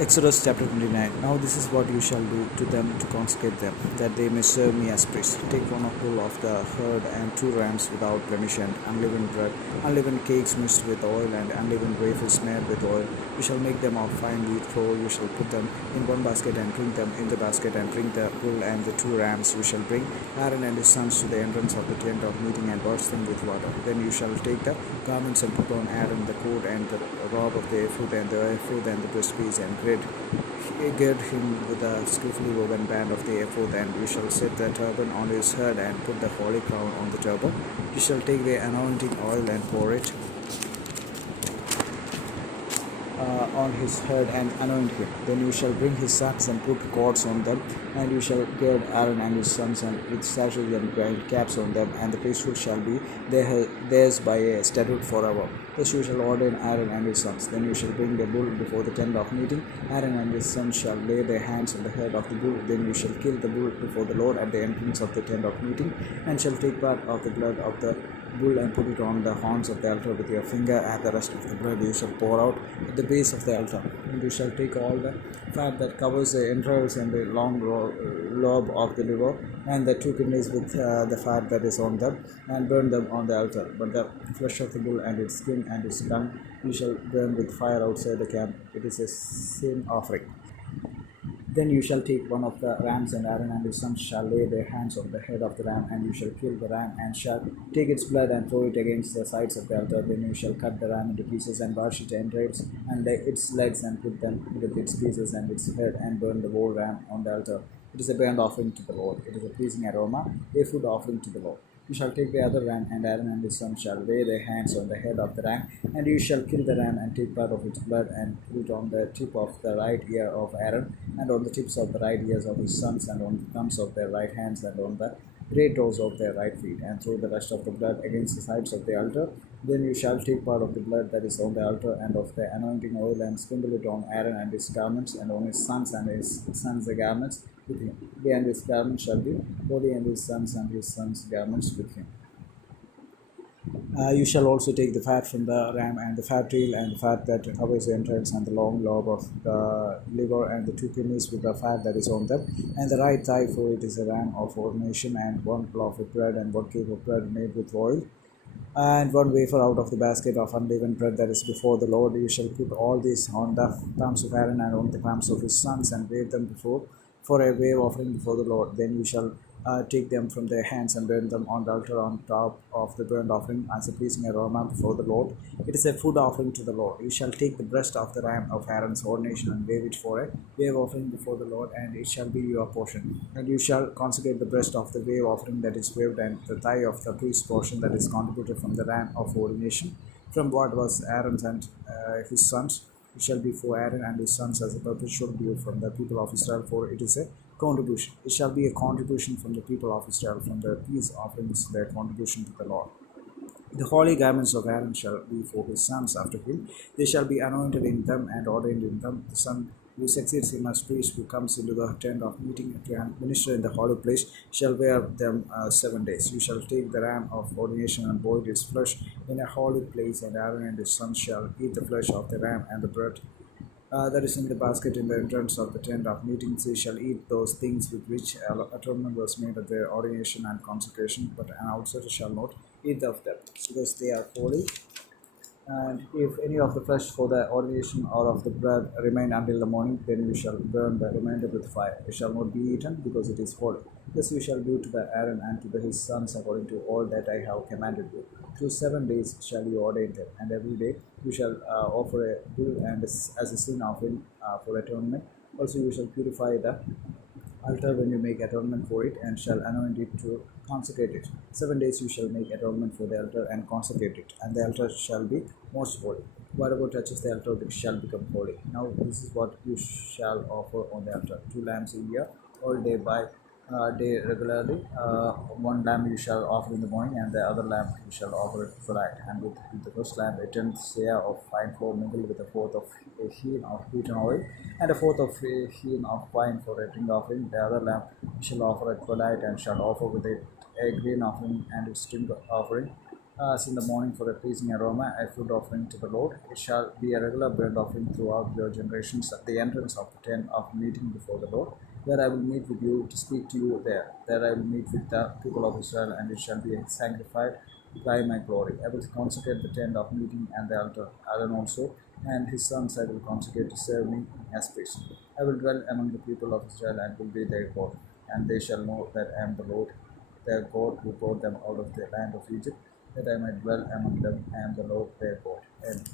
Exodus chapter 29. Now this is what you shall do to them to consecrate them, that they may serve me as priests. Take one bull of the herd and 2 rams without blemish, and unleavened bread, unleavened cakes mixed with oil, and unleavened wafers smeared with oil. You shall make them of fine wheat flour. You shall put them in one basket and bring them in the basket, and bring the bull and the 2 rams. You shall bring Aaron and his sons to the entrance of the tent of meeting and wash them with water. Then you shall take the garments and put on Aaron the coat and the robe of the ephod and the breastpiece, and gird him with a skillfully woven band of the ephod, and you shall set the turban on his head and put the holy crown on the turban. You shall take the anointing oil and pour it on his head and anoint him. Then you shall bring his sons and put cords on them, and you shall gird Aaron and his sons and with sashes and giant caps on them, and the priesthood shall be theirs by a statute forever. Thus you shall ordain Aaron and his sons. Then you shall bring the bull before the tent of meeting. Aaron and his sons shall lay their hands on the head of the bull. Then you shall kill the bull before the Lord at the entrance of the tent of meeting, and shall take part of the blood of the bull and put it on the horns of the altar with your finger, and the rest of the blood you shall pour out at the base of the altar. And you shall take all the fat that covers the entrails and the long lobe of the liver, and the 2 kidneys with the fat that is on them, and burn them on the altar. But the flesh of the bull and its skin and its tongue you shall burn with fire outside the camp. It is a sin offering. Then you shall take one of the rams, and Aaron and his sons shall lay their hands on the head of the ram, and you shall kill the ram, and shall take its blood and throw it against the sides of the altar. Then you shall cut the ram into pieces, and wash its entrails and its legs, and put them with its pieces and its head, and burn the whole ram on the altar. It is a burnt offering to the Lord. It is a pleasing aroma, a food offering to the Lord. You shall take the other ram, and Aaron and his sons shall lay their hands on the head of the ram, and you shall kill the ram, and take part of its blood, and put it on the tip of the right ear of Aaron, and on the tips of the right ears of his sons, and on the thumbs of their right hands, and on the great toes of their right feet, and throw the rest of the blood against the sides of the altar. Then you shall take part of the blood that is on the altar, and of the anointing oil, and sprinkle it on Aaron and his garments, and on his sons and his sons' garments with him. He and his garments shall be holy, and his sons' garments with him. You shall also take the fat from the ram, and the fat tail, and the fat that covers the entrails, and the long lobe of the liver, and the 2 kidneys with the fat that is on them, and the right thigh, for it is a ram of ordination, and one loaf of bread, and 1 cake of bread made with oil, and one wafer out of the basket of unleavened bread that is before the Lord. You shall put all this on the palms of Aaron and on the palms of his sons, and wave them before for a wave offering before the Lord. Then you shall take them from their hands and burn them on the altar on top of the burnt offering as a pleasing aroma before the Lord. It is a food offering to the Lord. You shall take the breast of the ram of Aaron's ordination and wave it for a wave offering before the Lord, and it shall be your portion. And you shall consecrate the breast of the wave offering that is waved, and the thigh of the priest's portion that is contributed from the ram of ordination, from what was Aaron's and his sons. It shall be for Aaron and his sons as a perpetual due from the people of Israel, for it is a contribution. It shall be a contribution from the people of Israel, from the peace offerings, their contribution to the Lord. The holy garments of Aaron shall be for his sons after him. They shall be anointed in them and ordained in them. The son who succeeds him as priest, who comes into the tent of meeting to minister in the holy place, shall wear them 7 days. You shall take the ram of ordination and boil its flesh in a holy place, and Aaron and his sons shall eat the flesh of the ram and the bread that is in the basket in the entrance of the tent of meetings. They shall eat those things with which atonement was made at their ordination and consecration, but an outsider shall not eat of them, because they are holy. And if any of the flesh for the ordination or of the bread remain until the morning, then you shall burn the remainder with fire. It shall not be eaten, because it is holy. This you shall do to the Aaron and to his sons according to all that I have commanded you. Through 7 days shall you ordain them, and every day you shall offer a bull and as a sin offering for atonement. Also you shall purify the altar when you make atonement for it, and shall anoint it to consecrate it. 7 days you shall make atonement for the altar and consecrate it, and the altar shall be most holy. Whatever touches the altar shall become holy. Now this is what you shall offer on the altar: 2 lambs a year, all day by day regularly. One lamb you shall offer in the morning, and the other lamb you shall offer it for night. And with the first lamb a tenth share of fine flour mingled with a fourth of a hin of beaten oil, and a fourth of a hin of wine for a drink offering. The other lamb you shall offer it for light, and shall offer with it a grain offering and its drink offering. as in the morning for a pleasing aroma, a food offering to the Lord. It shall be a regular burnt offering throughout your generations at the entrance of the tent of meeting before the Lord. There I will meet with you to speak to you there. There I will meet with the people of Israel, and it shall be sanctified by my glory. I will consecrate the tent of meeting and the altar, Aaron also, and his sons I will consecrate to serve me as priests. I will dwell among the people of Israel and will be their God, and they shall know that I am the Lord their God who brought them out of the land of Egypt, that I might dwell among them. I am the Lord their God. Amen.